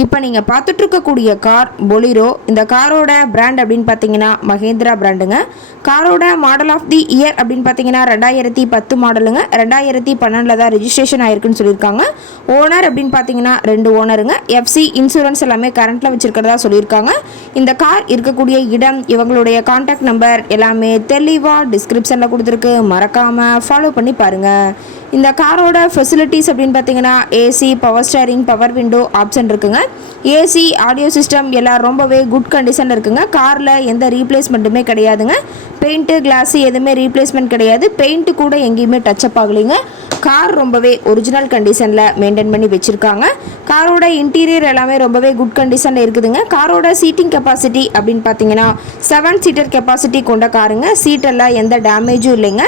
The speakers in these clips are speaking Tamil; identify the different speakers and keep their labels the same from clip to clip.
Speaker 1: இப்போ நீங்கள் பார்த்துட்டு இருக்கக்கூடிய கார் பொலிரோ இந்த காரோட பிராண்ட் அப்படின்னு பார்த்தீங்கன்னா மகேந்திரா பிராண்டுங்க காரோட மாடல் ஆஃப் தி இயர் அப்படின்னு பார்த்தீங்கன்னா ரெண்டாயிரத்தி பத்து மாடலுங்க ரெண்டாயிரத்தி பன்னெண்டில் தான் ரெஜிஸ்ட்ரேஷன் ஆயிருக்குன்னு சொல்லியிருக்காங்க. ஓனர் அப்படின்னு பார்த்தீங்கன்னா ரெண்டு ஓனருங்க எஃப்சி இன்சூரன்ஸ் எல்லாமே கரண்ட்டில் வச்சுருக்கிறதா சொல்லியிருக்காங்க. இந்த கார் இருக்கக்கூடிய இடம் இவங்களுடைய காண்டாக்ட் நம்பர் எல்லாமே தெளிவாக டிஸ்கிரிப்ஷனில் கொடுத்துருக்கு. மறக்காமல் ஃபாலோ பண்ணி பாருங்கள் இந்த காரோட ஃபெசிலிட்டிஸ் அப்படின்னு பார்த்தீங்கன்னா AC power steering power window option இருக்குங்க. ஏசி ஆடியோ சிஸ்டம் எல்லாம் ரொம்பவே குட் கண்டிஷனில் இருக்குங்க. காரில் எந்த ரீப்ளேஸ்மெண்ட்டுமே கிடையாதுங்க. பெயிண்ட்டு கிளாஸு எதுவுமே ரீப்ளேஸ்மெண்ட் கிடையாது. பெயிண்ட்டு கூட எங்கேயுமே டச்சப் ஆகலைங்க. கார் ரொம்பவே ஒரிஜினல் கண்டிஷனில் மெயின்டைன் பண்ணி வச்சுருக்காங்க. காரோட இன்டீரியர் எல்லாமே ரொம்பவே குட் கண்டிஷனில் இருக்குதுங்க. காரோட சீட்டிங் கெப்பாசிட்டி அப்படின்னு பார்த்தீங்கன்னா செவன் சீட்டர் கெப்பாசிட்டி கொண்ட காருங்க. சீட்டெல்லாம் எந்த டேமேஜும் இல்லைங்க.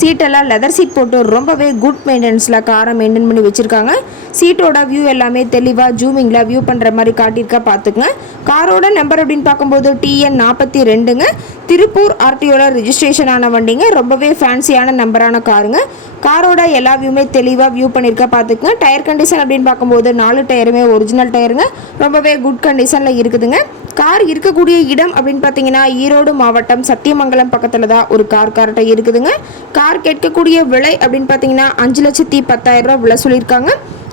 Speaker 1: சீட்டெல்லாம் லெதர் சீட் போட்டு ரொம்பவே குட் மெயின்டெனன்ஸில் காரை மெயின்டைன் பண்ணி வச்சுருக்காங்க. சீட்டோட வியூ எல்லாமே தெளிவாக ஜூமிங்கில் வியூ பண்ணுற மாதிரி காட்டியிருக்கா பார்த்துக்குங்க. காரோட நம்பர் அப்படின்னு பார்க்கும்போது டிஎன் நாற்பத்தி ரெண்டுங்க. திருப்பூர் ஆர்டிஓவில் ரிஜிஸ்ட்ரேஷன் ஆன வண்டிங்க. ரொம்பவே ஃபேன்சியான நம்பரான காருங்க. காரோட எல்லா வியூமே தெளிவாக வியூ பண்ணியிருக்க பார்த்துக்குங்க டயர் கண்டிஷன் அப்படின்னு பார்க்கும்போது நாலு டயருமே ஒரிஜினல் டயருங்க. ரொம்பவே குட் கண்டிஷனில் இருக்குதுங்க. கார் இருக்கக்கூடிய இடம் அப்படின்னு பார்த்தீங்கன்னா ஈரோடு மாவட்டம் சத்தியமங்கலம் பக்கத்தில் தான் ஒரு கார் கார்ட்டை இருக்குதுங்க. கார் கேட்கக்கூடிய விலை அப்படின்னு பார்த்தீங்கன்னா அஞ்சு லட்சத்தி பத்தாயிரம் ரூபா விலை சொல்லியிருக்காங்க.